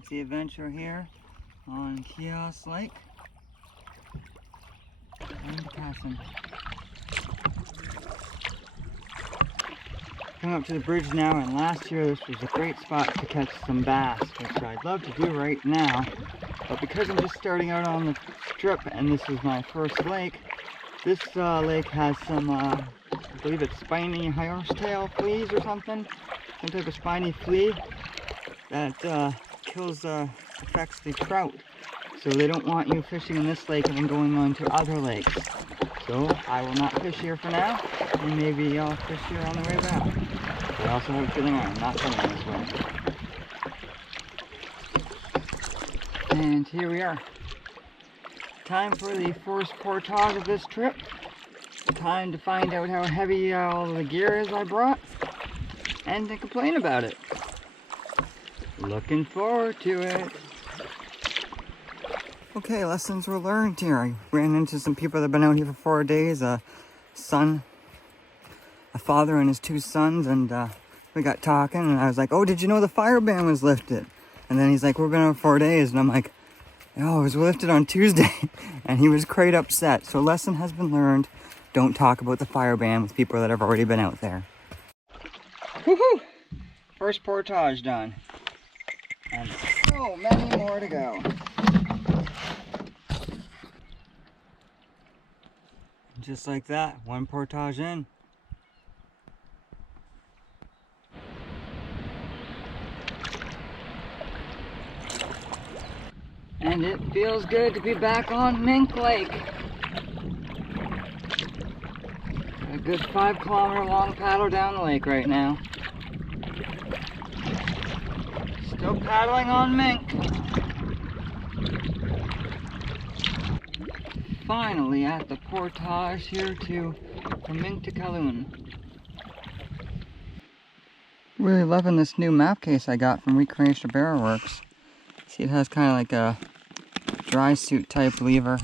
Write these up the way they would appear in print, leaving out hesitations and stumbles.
off the adventure here on Cauchon Lake. And passing. Coming up to the bridge now, and last year this was a great spot to catch some bass, which I'd love to do right now. But because I'm just starting out on the strip and this is my first lake, this lake has some, I believe it's spiny horsetail fleas or something. Some type of spiny flea that affects the trout. So they don't want you fishing in this lake and then going on to other lakes. So I will not fish here for now, and maybe I'll fish here on the way back. But I also have a feeling I'm not coming this way. And here we are. Time for the first portage of this trip. Time to find out how heavy all the gear is I brought, and to complain about it. Looking forward to it. Okay, lessons were learned here. I ran into some people that have been out here for 4 days. A father and his 2 sons, and we got talking, and I was like, oh, did you know the fire ban was lifted? And then he's like, we've been out 4 days, and I'm like, oh, it was lifted on Tuesday. And he was quite upset. So lesson has been learned. Don't talk about the fire ban with people that have already been out there. Woohoo! First portage done. And so many more to go. Just like that, one portage in. And it feels good to be back on Mink Lake. A good 5-kilometer long paddle down the lake right now. Still paddling on Mink. Finally at the portage here from Mink to Cauchon. Really loving this new map case I got from Recreation Barrel Works. See, it has kind of like a dry suit type lever.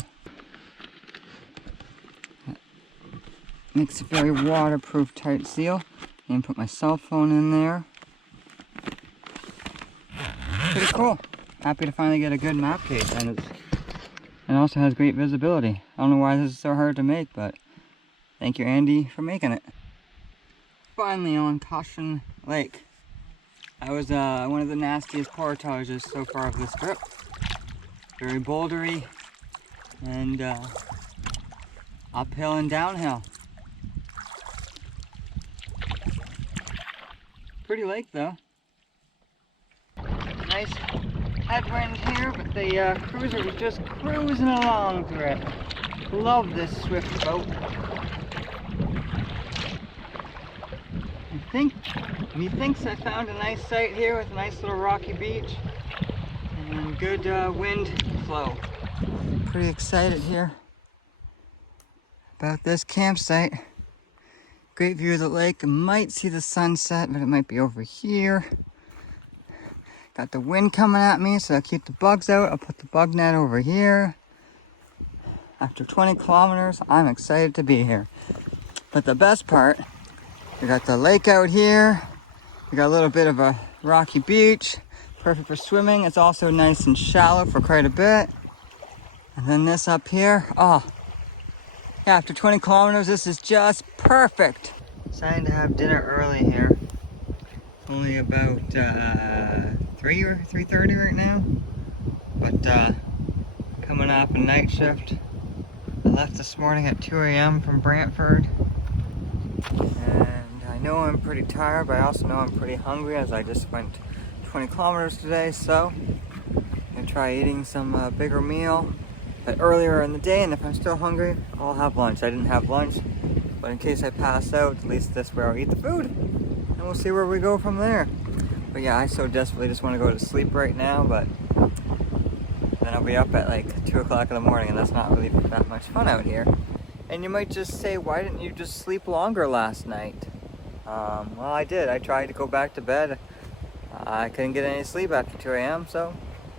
Makes a very waterproof type seal. And put my cell phone in there. Pretty cool. Happy to finally get a good map case, and it also has great visibility. I don't know why this is so hard to make, but thank you, Andy, for making it. Finally on Cauchon Lake. That was one of the nastiest portages so far of this trip. Very bouldery and uphill and downhill. Pretty lake though. Nice headwind here, but the cruiser was just cruising along through it. Love this swift boat. Methinks I found a nice site here with a nice little rocky beach and good wind flow. Pretty excited here about this campsite. Great view of the lake. I might see the sunset, but it might be over here. Got the wind coming at me, so I'll keep the bugs out. I'll put the bug net over here. After 20 kilometers, I'm excited to be here. But the best part, we got the lake out here. We got a little bit of a rocky beach. Perfect for swimming. It's also nice and shallow for quite a bit. And then this up here, oh, yeah, after 20 kilometers, this is just perfect. Deciding to have dinner early here. It's only about 3 or 3:30 right now. But coming off a night shift. I left this morning at 2 a.m. from Brantford. And I know I'm pretty tired, but I also know I'm pretty hungry as I just went 20 kilometers today. So I'm gonna try eating some bigger meal earlier in the day, and if I'm still hungry, I'll have lunch. I didn't have lunch, but in case I pass out, at least this way I'll eat the food, and we'll see where we go from there. But yeah, I so desperately just want to go to sleep right now, but then I'll be up at like 2 o'clock in the morning, and that's not really that much fun out here. And you might just say, why didn't you just sleep longer last night? Well, I did. I tried to go back to bed. I couldn't get any sleep after 2 a.m., so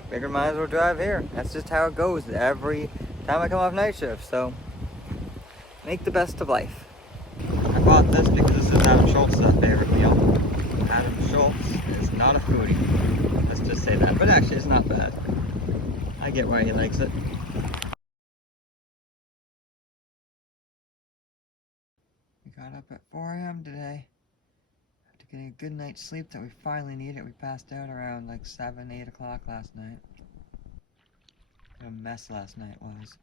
figured might as well drive here. That's just how it goes every time I come off night shift, so make the best of life. I bought this because this is Adam Schultz's favorite meal. Adam Schultz is not a foodie. Let's just say that. But actually, it's not bad. I get why he likes it. We got up at 4 a.m. today. After getting a good night's sleep that we finally needed. We passed out around like 7, 8 o'clock last night. What a mess last night was.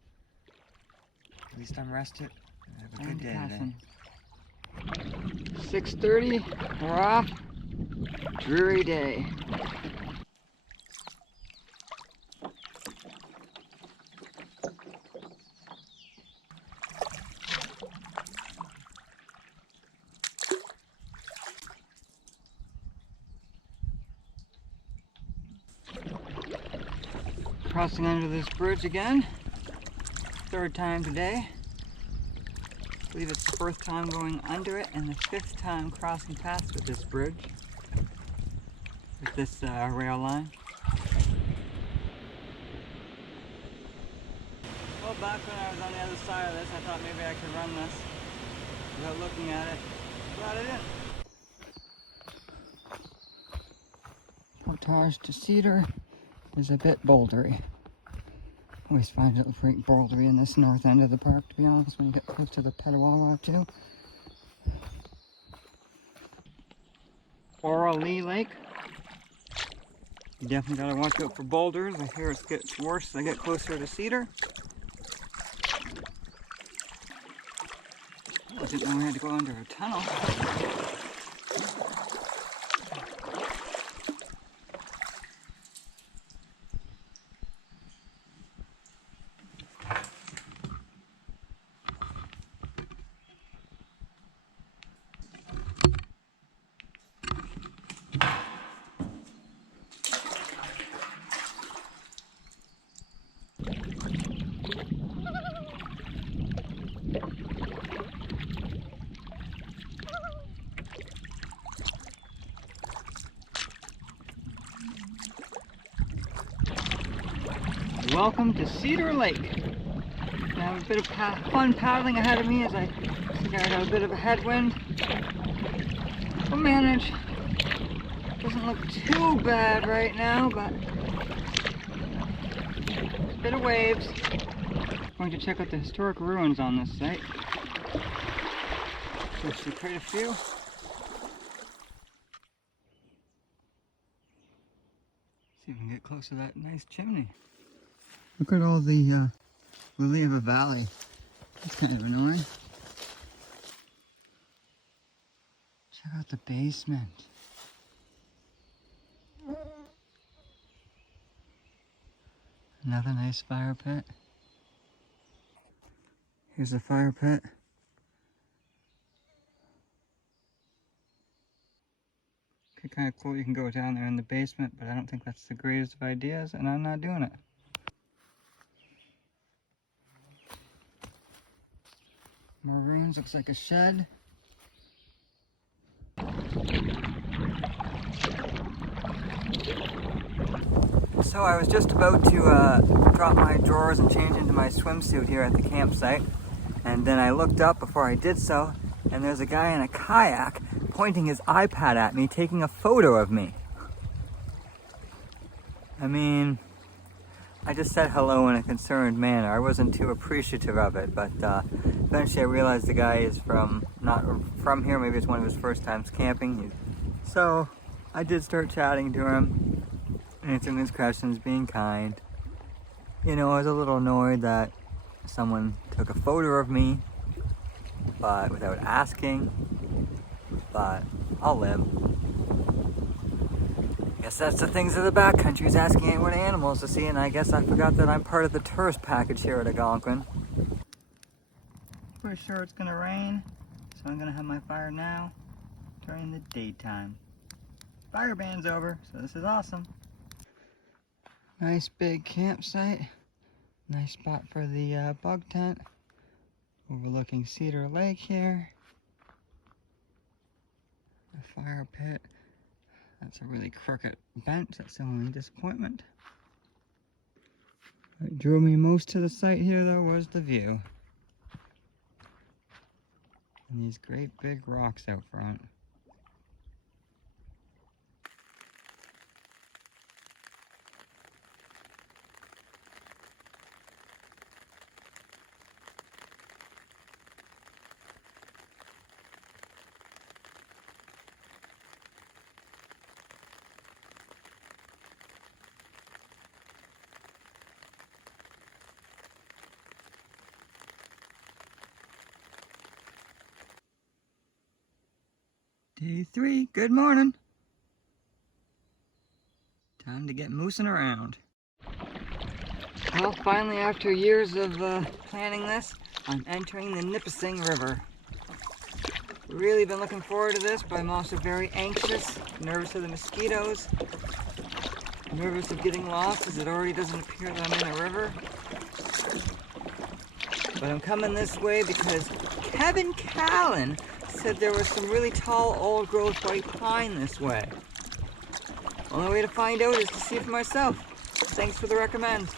At least I'm rested. Have a good day today. 6:30, we're off. Dreary day. Crossing under this bridge again. Third time today. I believe it's the first time going under it and the 5th time crossing past with this bridge. With this rail line. Well, back when I was on the other side of this, I thought maybe I could run this without looking at it. Glad I didn't. Portage to Cedar is a bit bouldery. Always find it pretty bouldery in this north end of the park, to be honest, when you get close to the Petawawa too. Lee Lake. You definitely gotta watch out for boulders. I hear it gets worse as I get closer to Cedar. I didn't know we had to go under a tunnel. Welcome to Cedar Lake. I have a bit of fun paddling ahead of me as I think I got a bit of a headwind. We'll manage. Doesn't look too bad right now, but a bit of waves. Going to check out the historic ruins on this site. Actually, quite a few. See if we can get close to that nice chimney. Look at all the lily of a valley. That's kind of annoying. Check out the basement. Another nice fire pit. Here's a fire pit. Okay, kind of cool. You can go down there in the basement, but I don't think that's the greatest of ideas, and I'm not doing it. More ruins, looks like a shed. So I was just about to drop my drawers and change into my swimsuit here at the campsite. And then I looked up before I did so, and there's a guy in a kayak pointing his iPad at me, taking a photo of me. I mean, I just said hello in a concerned manner. I wasn't too appreciative of it, but eventually I realized the guy is not from here. Maybe it's one of his first times camping. So I did start chatting to him, answering his questions, being kind. You know, I was a little annoyed that someone took a photo of me, but without asking, but I'll live. Guess that's the things of the backcountry, is asking what animals to see, and I guess I forgot that I'm part of the tourist package here at Algonquin. Pretty sure it's gonna rain, so I'm gonna have my fire now during the daytime. Fire ban's over, so this is awesome. Nice big campsite. Nice spot for the bug tent. Overlooking Cedar Lake here. A fire pit. That's a really crooked bench. That's the only disappointment. What drew me most to the site here, though, was the view. And these great big rocks out front. Day 3, good morning. Time to get moosing around. Well, finally after years of planning this, I'm entering the Nippissing River. Really been looking forward to this, but I'm also very anxious, nervous of the mosquitoes, nervous of getting lost as it already doesn't appear that I'm in a river. But I'm coming this way because Kevin Callan said there was some really tall old growth white pine this way. Only way to find out is to see for myself. Thanks for the recommend.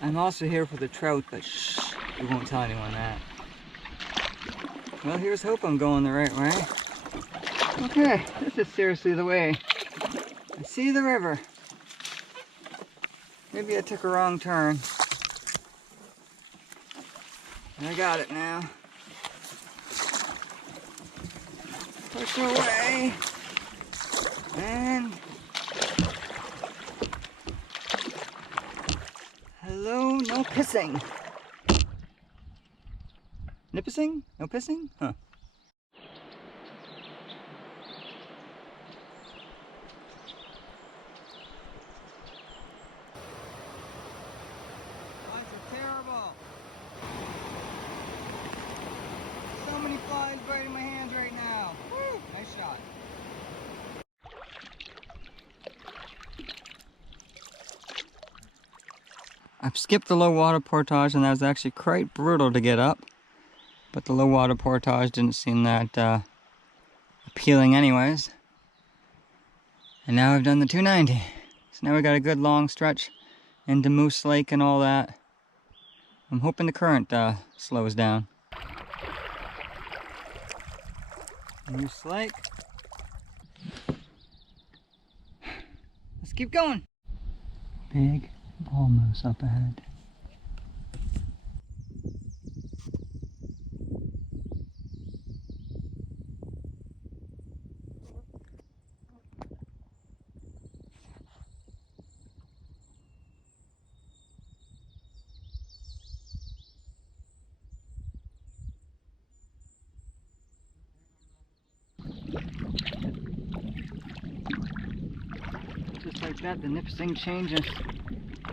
I'm also here for the trout, but shh, we won't tell anyone that. Well, here's hope I'm going the right way. Okay, this is seriously the way. I see the river. Maybe I took a wrong turn. I got it now. Push away. And hello, no pissing. Nippissing? No pissing? Huh. Flies are terrible. So many flies biting my hands right now. Woo! Nice shot. I've skipped the low water portage, and that was actually quite brutal to get up. But the low water portage didn't seem that appealing anyways. And now I've done the 290. So now we got a good long stretch into Moose Lake and all that. I'm hoping the current slows down. Moose Lake. Let's keep going. Big bull moose up ahead. Just like that, the Nippissing changes.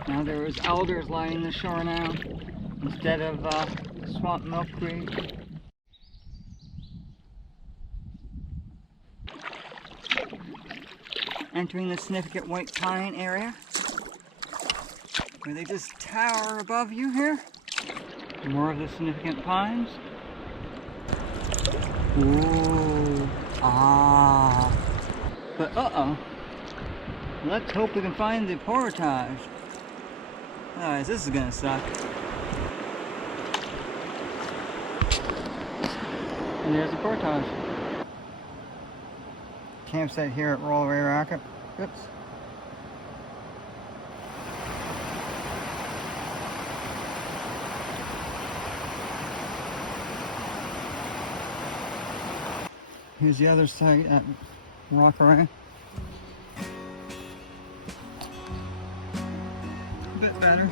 Now there is alders lining the shore now, instead of swamp milkweed. Entering the significant white pine area, where they just tower above you here. More of the significant pines. Ooh, ah. But uh-oh. Let's hope we can find the portage. Otherwise, this is gonna suck. And there's the portage. Campsite here at Rollaway Racket. Oops. Here's the other site at Rockaway. A bit better.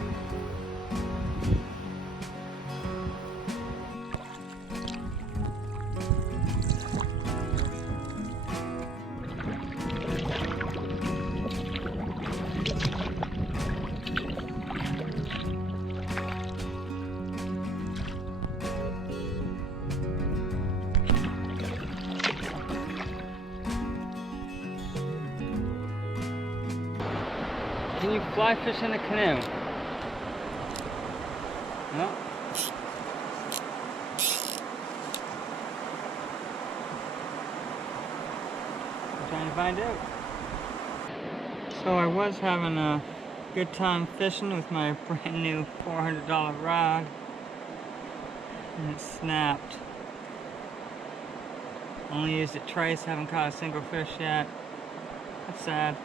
Can you fly fish in a canoe? No. I'm trying to find out. So I was having a good time fishing with my brand new $400 rod, and it snapped. Only used it twice, haven't caught a single fish yet. That's sad.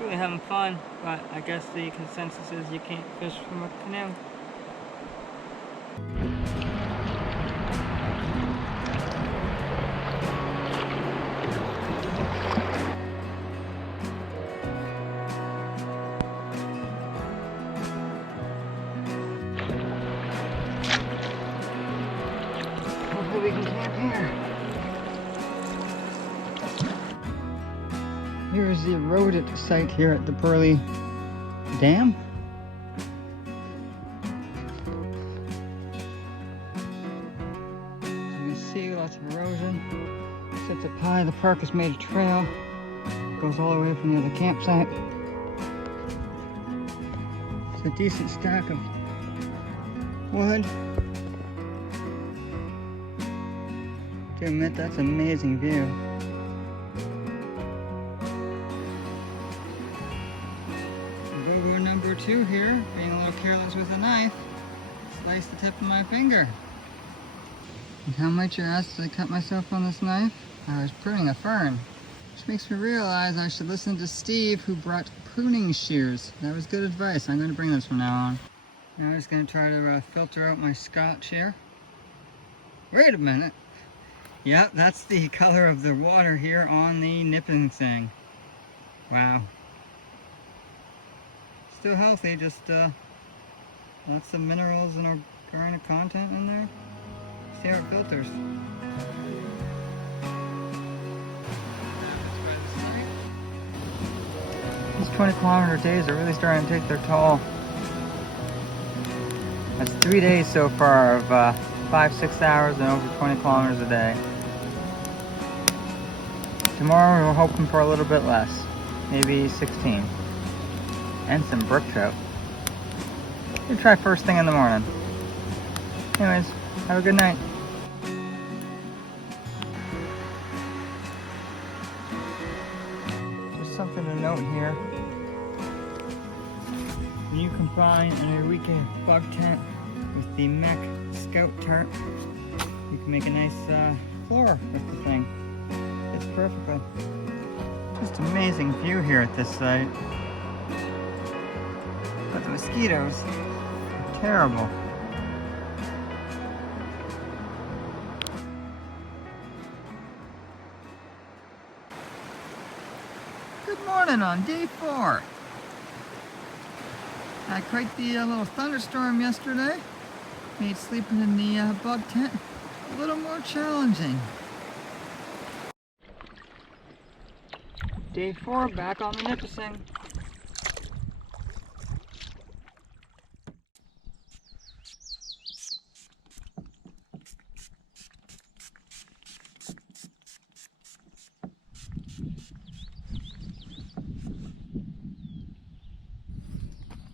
Really having fun, but I guess the consensus is you can't fish from a canoe. Here's the eroded site here at the Pearly Dam. As you can see, lots of erosion. Sits up high. The park has made a trail. Goes all the way from the other campsite. It's a decent stack of wood. To admit, that's an amazing view. Boo-boo number 2 here, being a little careless with a knife. Slice the tip of my finger. And how might you ask did I cut myself on this knife? I was pruning a fern. Which makes me realize I should listen to Steve, who brought pruning shears. That was good advice. I'm going to bring those from now on. Now I'm just going to try to filter out my scotch here. Wait a minute. Yep, that's the color of the water here on the Nippissing. Wow. Still healthy, just lots of minerals and organic content in there. See how it filters. These 20-kilometer days are really starting to take their toll. That's 3 days so far of 5-6 hours and over 20 kilometers a day. Tomorrow we're hoping for a little bit less, maybe 16. And some brook trout. We'll try first thing in the morning. Anyways, have a good night. Just something to note here. When you combine an Eureka bug tent with the Mech Scout tarp, you can make a nice floor with the thing. It's perfectly. Just amazing view here at this site. But the mosquitoes are terrible. Good morning on day 4. Had quite the little thunderstorm yesterday. Made sleeping in the bug tent a little more challenging. Day 4, back on the Nippissing.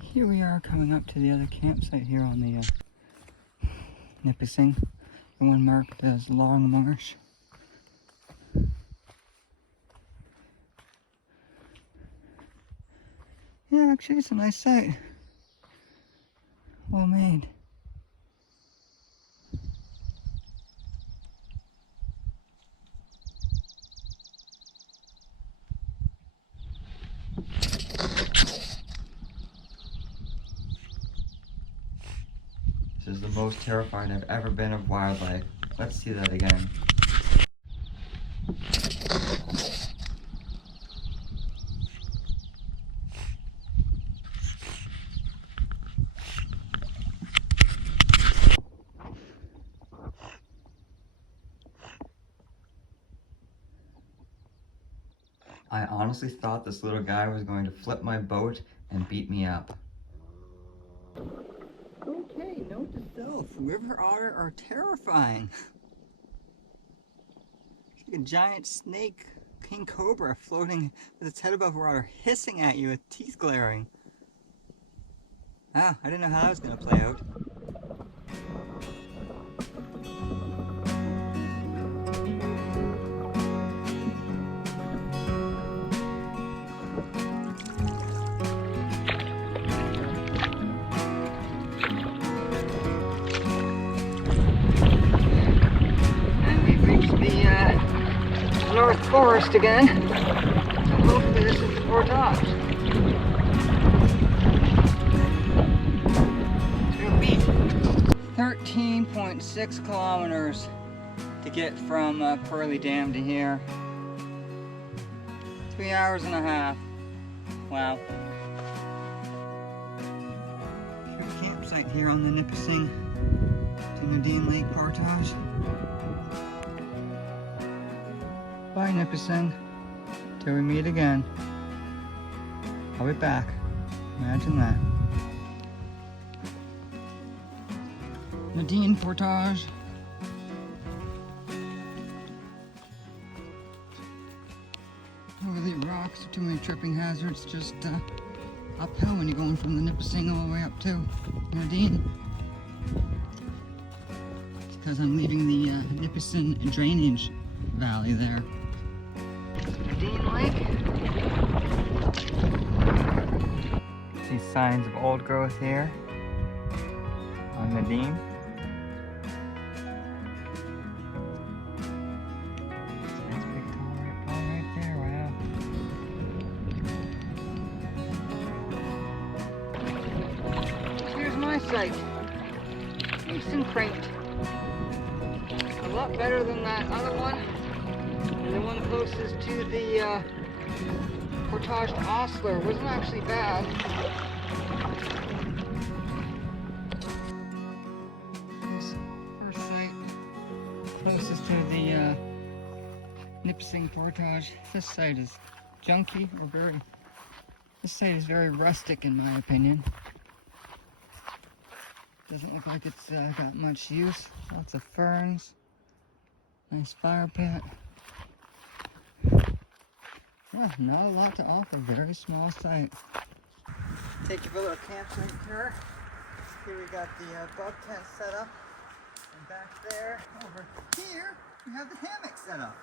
Here we are coming up to the other campsite here on the Nippissing, the one marked as Long Marsh. Yeah, actually it's a nice site. Well made. This is the most terrified I've ever been of wildlife. Let's see that again. I honestly thought this little guy was going to flip my boat and beat me up. Okay, note to self, river otter are terrifying. It's like a giant snake, king cobra, floating with its head above water, hissing at you with teeth glaring. Ah, I didn't know how that was going to play out. North Forest again. So hopefully this is the portage. It's gonna be 13.6 kilometers to get from Pearly Dam to here. 3 hours and a half. Wow. Cute campsite here on the Nippissing to Nadine Lake portage. Bye, Nippissing. Till we meet again. I'll be back. Imagine that. Nadine portage. No really rocks or too many tripping hazards, just uphill when you're going from the Nippissing all the way up to Nadine. It's because I'm leaving the Nippissing drainage valley there. Nadine Lake. See signs of old growth here on Nadine. Nice big tall red palm right there, wow. Here's my site. Nice and cranked. A lot better than that other one. And the one closest to the portage ostler wasn't actually bad. This first site closest to the Nippissing portage. This site is junky or this site is very rustic in my opinion. Doesn't look like it's got much use. Lots of ferns. Nice fire pit. Yeah, not a lot to offer, very small site. Take you for a little campsite tour. Here we got the bug tent set up. And back there, over here, we have the hammock set up.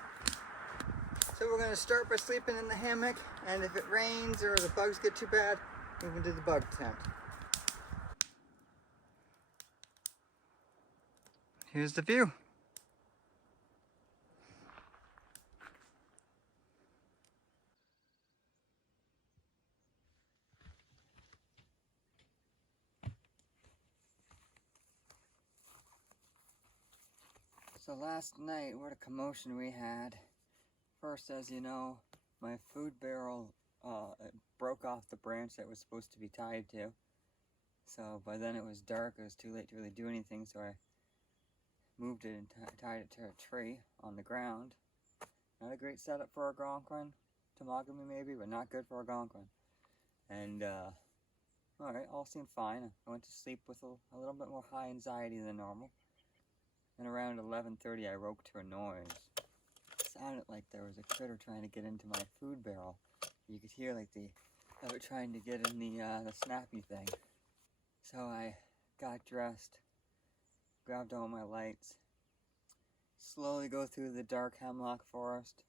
So we're gonna start by sleeping in the hammock, and if it rains or the bugs get too bad, we can do the bug tent. Here's the view. So last night, what a commotion we had. First, as you know, my food barrel broke off the branch that was supposed to be tied to. So by then it was dark, it was too late to really do anything, so I moved it and tied it to a tree on the ground. Not a great setup for Algonquin, tomogamy maybe, but not good for Algonquin. And alright, all seemed fine. I went to sleep with a little bit more high anxiety than normal. And around 11:30 I woke to a noise. It sounded like there was a critter trying to get into my food barrel. You could hear like of it trying to get in the snappy thing. So I got dressed, grabbed all my lights, slowly go through the dark hemlock forest,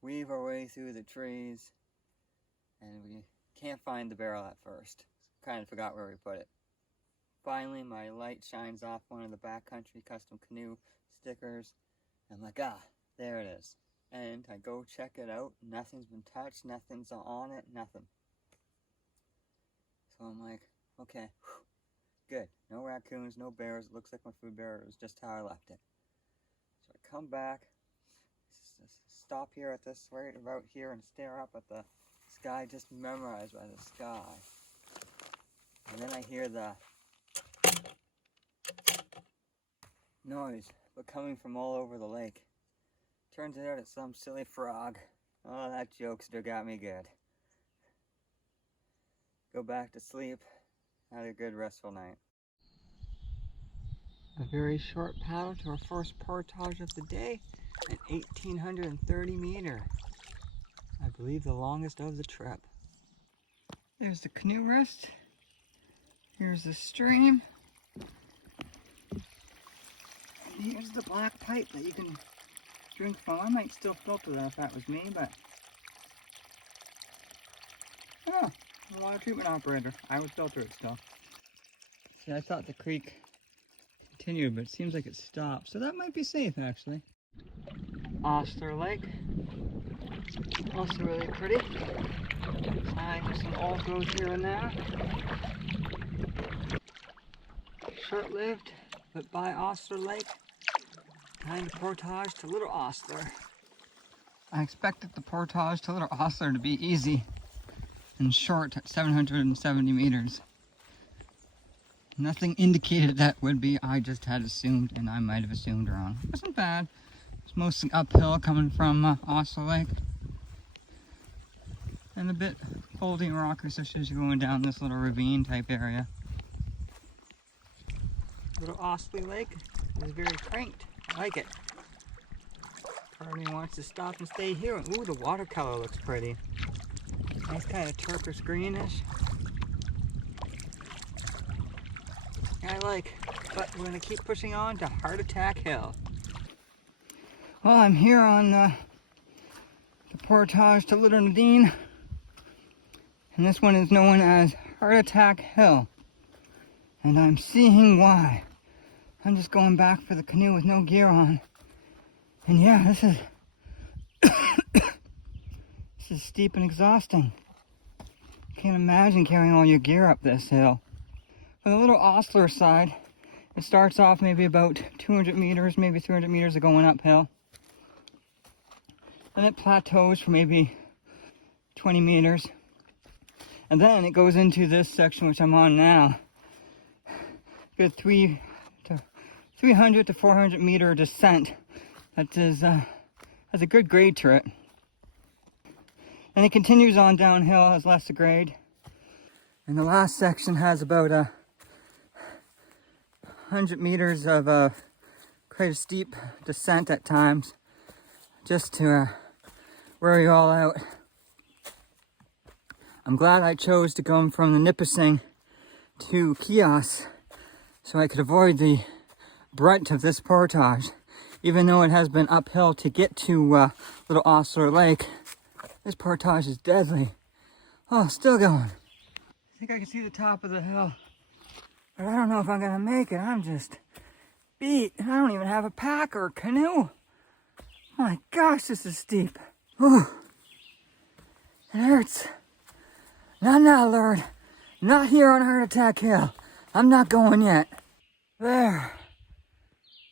weave our way through the trees, and we can't find the barrel at first. Kind of forgot where we put it. Finally, my light shines off one of the backcountry custom canoe stickers. I'm like, there it is. And I go check it out. Nothing's been touched, nothing's on it, nothing. So I'm like, okay, good. No raccoons, no bears. It looks like my food barrel was just how I left it. So I come back, stop here at this right about here and stare up at the sky, just memorized by the sky. And then I hear the noise, but coming from all over the lake. Turns out it's some silly frog. Oh, that jokester got me good. Go back to sleep. Had a good restful night. A very short paddle to our first portage of the day, an 1,830 meter. I believe the longest of the trip. There's the canoe rest. Here's the stream. And here's the black pipe that you can drink from. I might still filter that if that was me, but oh, a water treatment operator. I would filter it still. See, I thought the creek continued, but it seems like it stopped. So that might be safe, actually. Cedar Lake. Also really pretty. Signs of some old growth here and there. Short-lived, but by Cedar Lake. Kind of portage to Little Ostler. I expected the portage to Little Ostler to be easy and short at 770 meters. Nothing indicated that would be. I just had assumed, and I might have assumed wrong. It wasn't bad. It's mostly uphill coming from Cedar Lake. and a bit folding rocker, especially as you're going down this little ravine type area. Little Ostley Lake is very cranked. I like it. Part of me wants to stop and stay here. Ooh, the watercolor looks pretty. Nice kind of turquoise greenish. I like, but we're gonna keep pushing on to Heartattack Hill. Well, I'm here on the portage to Little Nadine, and this one is known as Heartattack Hill, and I'm seeing why. I'm just going back for the canoe with no gear on, and yeah, this is this is steep and exhausting. Can't imagine carrying all your gear up this hill. For the little Ostler side, it starts off maybe about 200 meters, maybe 300 meters of going uphill. Then it plateaus for maybe 20 meters. And then it goes into this section, which I'm on now. Good 300 to 400 meter descent. That is, has a good grade to it. And it continues on downhill, has less grade. And the last section has about 100 meters of quite a steep descent at times, just to wear you all out. I'm glad I chose to come from the Nippissing to Cauchon so I could avoid the brunt of this portage. Even though it has been uphill to get to Little Cedar Lake, this portage is deadly. Oh, still going. I think I can see the top of the hill, but I don't know if I'm gonna make it. I'm just beat, and I don't even have a pack or a canoe. Oh my gosh, this is steep. Whew. It hurts. Not now, Lord. Not here on Heartattack Hill. I'm not going yet. There.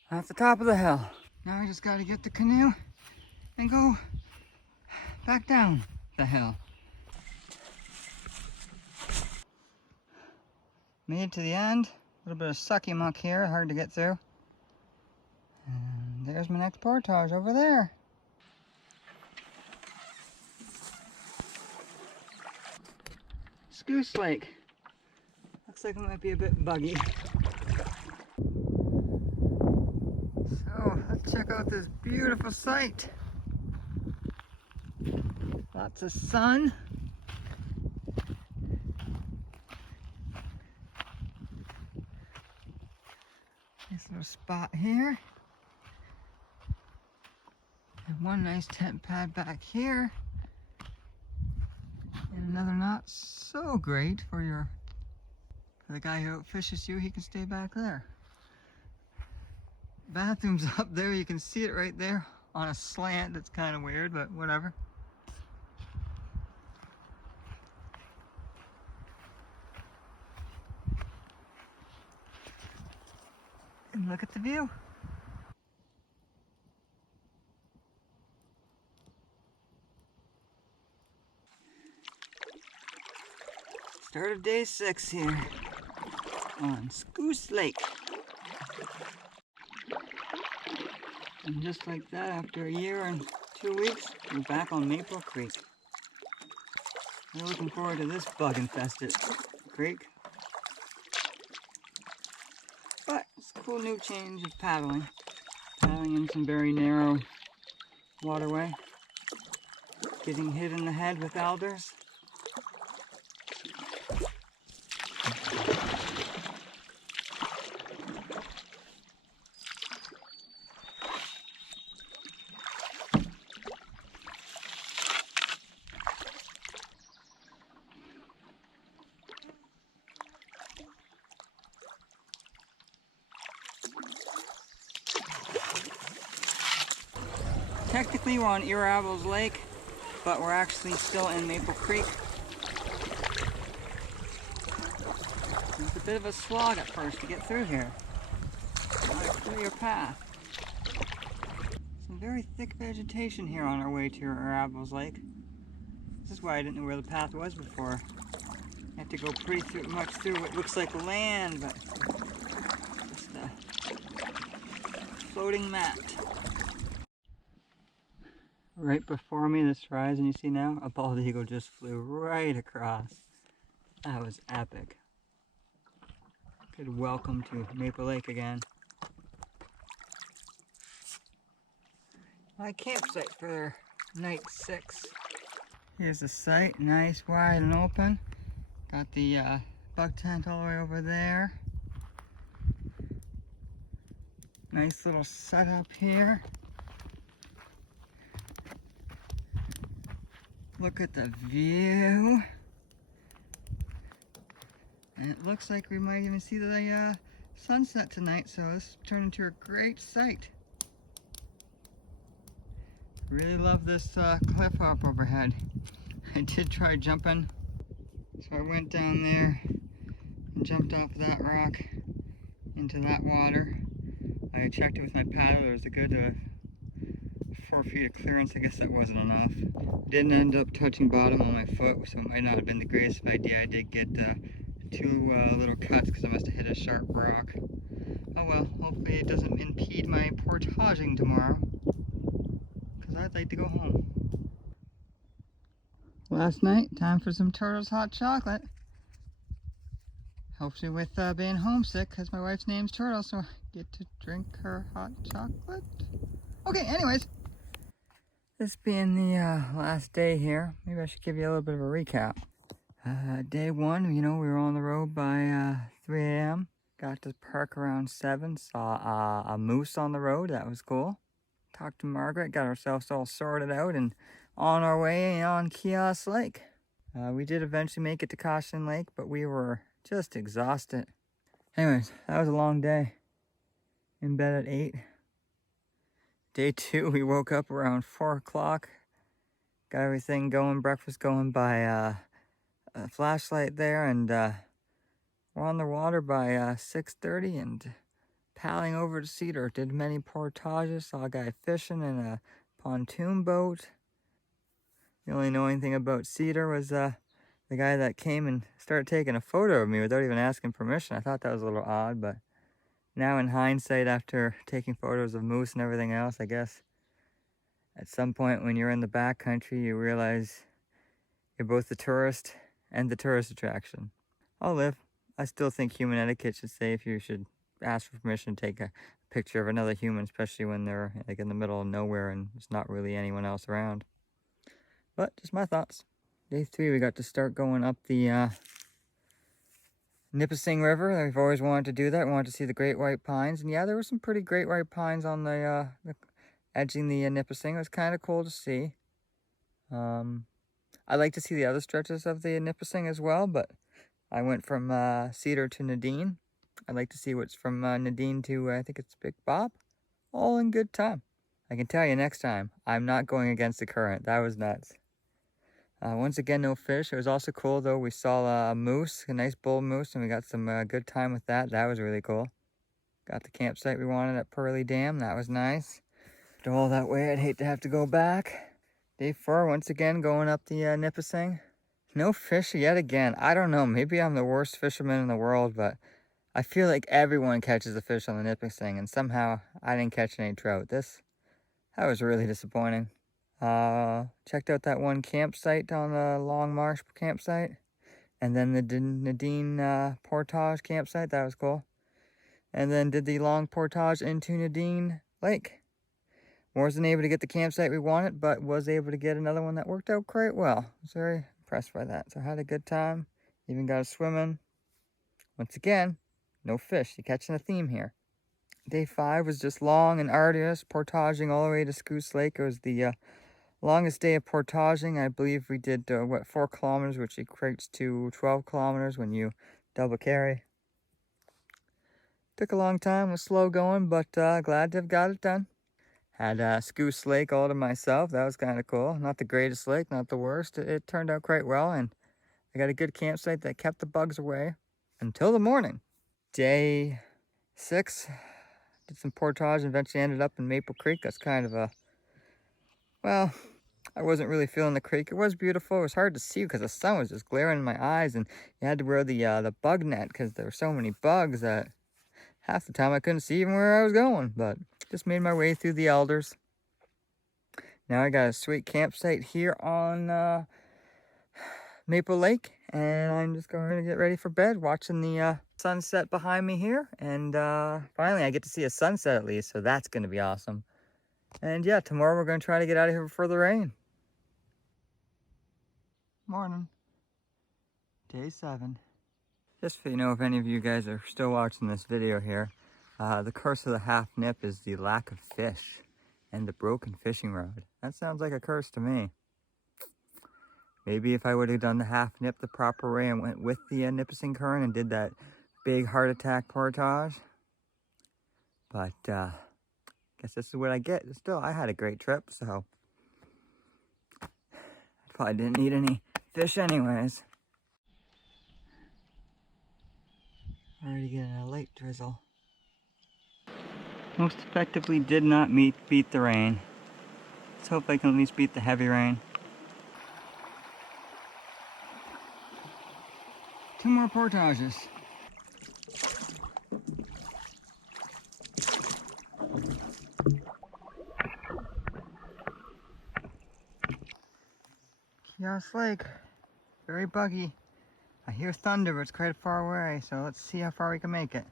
That's the top of the hill. Now I just gotta get the canoe and go back down the hill. Made it to the end. A little bit of sucky muck here, hard to get through. And there's my next portage over there. Cauchon Lake. Looks like it might be a bit buggy. So let's check out this beautiful sight. Lots of sun. Nice little spot here. And one nice tent pad back here. And another not so great for the guy who outfishes you. He can stay back there. Bathroom's up there. You can see it right there on a slant. That's kind of weird, but whatever. And look at the view. Start of day 6 here on Cauchon Lake. And just like that, after a year and 2 weeks, we're back on Maple Creek. We're looking forward to this bug-infested creek. But it's a cool new change of paddling. Paddling in some very narrow waterway. Getting hit in the head with alders. Technically we're on Cedar Lake, but we're actually still in Maple Creek. It's a bit of a slog at first to get through here. Not a clear path. Some very thick vegetation here on our way to Cedar Lake. This is why I didn't know where the path was before. I had to go pretty much through what looks like land, but just a floating mat. right before me, this horizon you see now, a bald eagle just flew right across. That was epic. Good welcome to Maple Lake again. My campsite for night 6. Here's the site, nice, wide, and open. Got the bug tent all the way over there. Nice little setup here. Look at the view. And it looks like we might even see the sunset tonight, so this turned into a great site. Really love this cliff hop overhead. I did try jumping, so I went down there and jumped off that rock into that water. I checked it with my paddle. There was a good 4 feet of clearance. I guess that wasn't enough. Didn't end up touching bottom on my foot, so it might not have been the greatest idea. I did get 2 little cuts because I must have hit a sharp rock. Oh well, hopefully it doesn't impede my portaging tomorrow, because I'd like to go home. Last night, time for some Turtle's hot chocolate. Hopefully with being homesick, because my wife's name's Turtle, so I get to drink her hot chocolate. Okay, anyways. This being the last day here, maybe I should give you a little bit of a recap. Day 1, you know, we were on the road by 3 a.m. Got to park around 7, saw a moose on the road, that was cool. Talked to Margaret, got ourselves all sorted out, and on our way on Cauchon Lake. We did eventually make it to Cauchon Lake, but we were just exhausted. Anyways, that was a long day. In bed at 8. Day 2, we woke up around 4 o'clock. Got everything going, breakfast going by a flashlight there, and we're on the water by 6:30 and paddling over to Cedar. Did many portages, saw a guy fishing in a pontoon boat. The only knowing thing about Cedar was the guy that came and started taking a photo of me without even asking permission. I thought that was a little odd, but now in hindsight, after taking photos of moose and everything else, I guess at some point when you're in the backcountry, you realize you're both the tourist and the tourist attraction. I'll live. I still think human etiquette should say if you should ask for permission to take a picture of another human, especially when they're like in the middle of nowhere and there's not really anyone else around. But just my thoughts. Day 3, we got to start going up the Nippissing River. We've always wanted to do that. We wanted to see the great white pines, and yeah, there were some pretty great white pines on the edging the Nippissing. It was kind of cool to see. I like to see the other stretches of the Nippissing as well, but I went from Cedar to Nadine. I'd like to see what's from Nadine to, I think it's Big Bob. All in good time. I can tell you next time, I'm not going against the current. That was nuts. Once again, no fish. It was also cool, though. We saw a moose, a nice bull moose, and we got some good time with that. That was really cool. Got the campsite we wanted at Pearly Dam. That was nice. After all that way, I'd hate to have to go back. Day 4, once again, going up the Nippissing. No fish yet again. I don't know. Maybe I'm the worst fisherman in the world, but I feel like everyone catches a fish on the Nippissing, and somehow I didn't catch any trout. That was really disappointing. Checked out that one campsite on the Long Marsh campsite, and then the Nadine portage campsite. That was cool. And then did the long portage into Nadine Lake. Wasn't able to get the campsite we wanted, but was able to get another one that worked out quite well. I was very impressed by that. So I had a good time. Even got a swimming. Once again, no fish. You're catching a theme here. Day 5 was just long and arduous, portaging all the way to Cauchon Lake. It was the longest day of portaging. I believe we did, 4 kilometers, which equates to 12 kilometers when you double carry. Took a long time, was slow going, but glad to have got it done. Had Cauchon Lake all to myself. That was kind of cool. Not the greatest lake, not the worst. It turned out quite well, and I got a good campsite that kept the bugs away until the morning. Day 6, did some portage and eventually ended up in Maple Creek. That's kind of a, well, I wasn't really feeling the creek. It was beautiful. It was hard to see because the sun was just glaring in my eyes, and you had to wear the bug net because there were so many bugs that half the time I couldn't see even where I was going. But just made my way through the elders. Now I got a sweet campsite here on Maple Lake, and I'm just going to get ready for bed, watching the sunset behind me here. And finally I get to see a sunset at least, so that's going to be awesome. And yeah, tomorrow we're going to try to get out of here before the rain. Morning. Day 7. Just so you know, if any of you guys are still watching this video here, the curse of the half nip is the lack of fish and the broken fishing rod. That sounds like a curse to me. Maybe if I would have done the half nip the proper way and went with the Nippissing current and did that big Heartattack portage. But guess this is what I get. Still, I had a great trip, so I probably didn't need any fish anyways. Already getting a light drizzle. Most effectively did not beat the rain. Let's hope I can at least beat the heavy rain. 2 more portages. Cauchon Lake, very buggy. I hear thunder, but it's quite far away, so let's see how far we can make it.